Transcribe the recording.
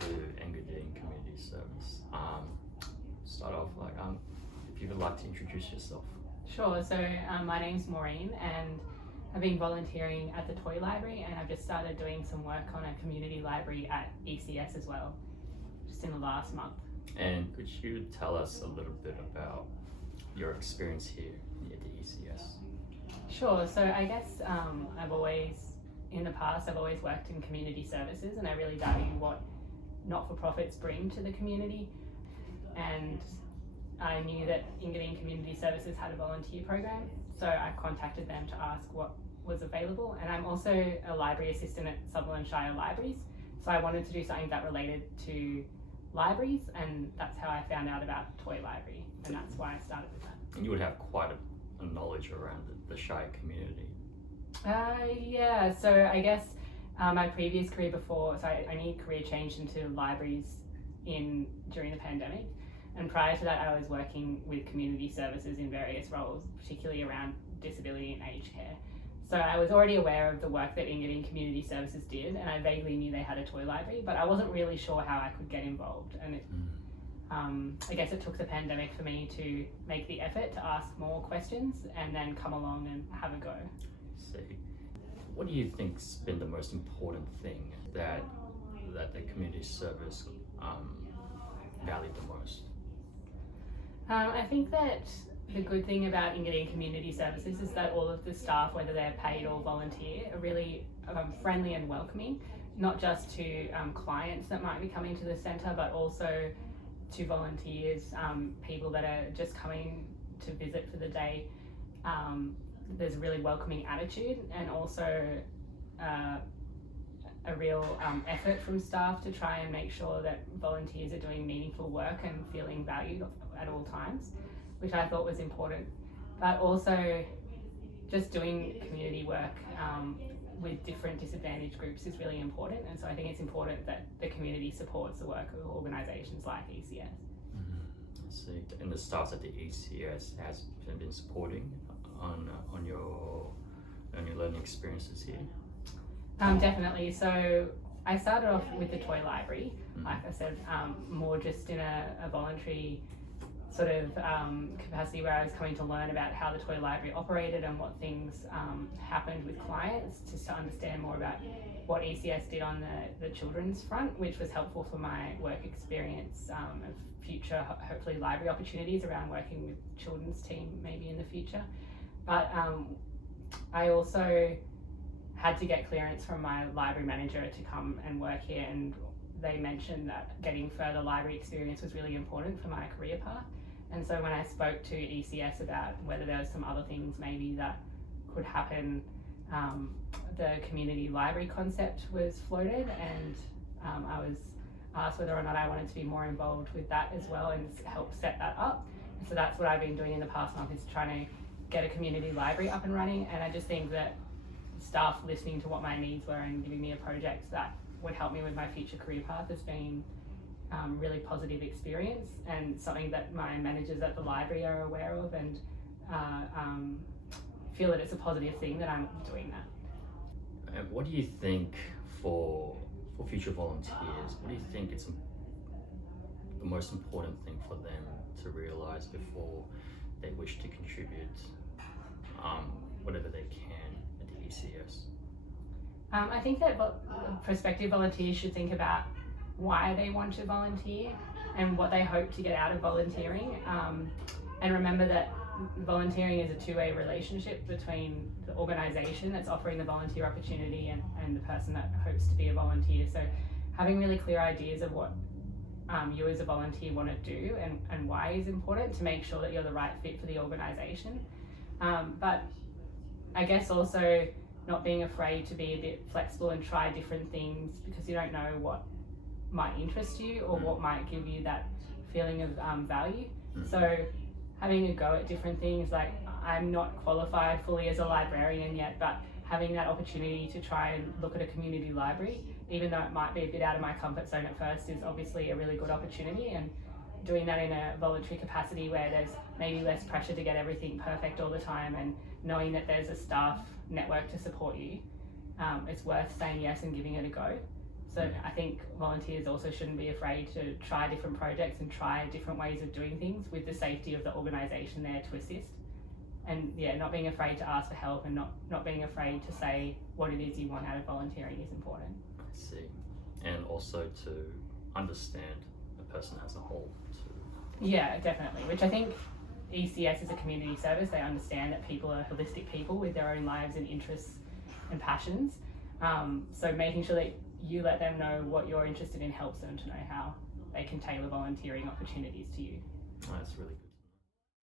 to Engadine Community Service. Start off if you would like to introduce yourself. Sure, so my name's Maureen and I've been volunteering at the Toy Library, and I've just started doing some work on a community library at ECS as well, just in the last month. And could you tell us a little bit about your experience here at the ECS? Sure, so I guess in the past I've always worked in community services, and I really value what not-for-profits bring to the community. And I knew that Engadine Community Services had a volunteer program, so I contacted them to ask what was available. And I'm also a library assistant at Sutherland Shire Libraries, so I wanted to do something that related to libraries, and that's how I found out about Toy Library, and that's why I started with that. And you would have quite a knowledge around the Shire community. Yeah, so I guess my previous career before, so I only career changed into libraries during the pandemic. And prior to that, I was working with community services in various roles, particularly around disability and aged care. So I was already aware of the work that Engadine Community Services did, and I vaguely knew they had a toy library, but I wasn't really sure how I could get involved. And I guess it took the pandemic for me to make the effort to ask more questions and then come along and have a go. See, what do you think's been the most important thing that the community service valued the most? I think that the good thing about Engadine Community Services is that all of the staff, whether they're paid or volunteer, are really friendly and welcoming, not just to clients that might be coming to the centre, but also to volunteers, people that are just coming to visit for the day. There's a really welcoming attitude, and also a real effort from staff to try and make sure that volunteers are doing meaningful work and feeling valued at all times, which I thought was important. But also just doing community work with different disadvantaged groups is really important, and so I think it's important that the community supports the work of organisations like ECS. I see. And the staff at the ECS has been supporting on your learning experiences here? Definitely. So I started off with the Toy Library, like I said, more just in a voluntary sort of capacity where I was coming to learn about how the Toy Library operated and what things happened with clients, just to understand more about what ECS did on the children's front, which was helpful for my work experience of future, hopefully, library opportunities around working with children's team maybe in the future. But I also had to get clearance from my library manager to come and work here, and they mentioned that getting further library experience was really important for my career path. And so when I spoke to ECS about whether there was some other things maybe that could happen, the community library concept was floated, and I was asked whether or not I wanted to be more involved with that as well and help set that up. And so that's what I've been doing in the past month, is trying to get a community library up and running. And I just think that staff listening to what my needs were and giving me a project that would help me with my future career path has been really positive experience, and something that my managers at the library are aware of, and feel that it's a positive thing that I'm doing that. And what do you think for future volunteers, what do you think it's the most important thing for them to realise before they wish to contribute whatever they can at the ECS? I think that prospective volunteers should think about why they want to volunteer and what they hope to get out of volunteering, and remember that volunteering is a two-way relationship between the organisation that's offering the volunteer opportunity and the person that hopes to be a volunteer. So having really clear ideas of what you as a volunteer want to do and why is important to make sure that you're the right fit for the organisation. But I guess also not being afraid to be a bit flexible and try different things, because you don't know what might interest you or what might give you that feeling of value. So having a go at different things, like I'm not qualified fully as a librarian yet, but having that opportunity to try and look at a community library, even though it might be a bit out of my comfort zone at first, is obviously a really good opportunity. And doing that in a voluntary capacity where there's maybe less pressure to get everything perfect all the time, and knowing that there's a staff network to support you, it's worth saying yes and giving it a go. So I think volunteers also shouldn't be afraid to try different projects and try different ways of doing things with the safety of the organisation there to assist. And yeah, not being afraid to ask for help and not being afraid to say what it is you want out of volunteering is important. I see. And also to understand a person as a whole too. Yeah, definitely. Which I think ECS is a community service. They understand that people are holistic people with their own lives and interests and passions. So making sure that you let them know what you're interested in helps them to know how they can tailor volunteering opportunities to you. Oh, that's really good.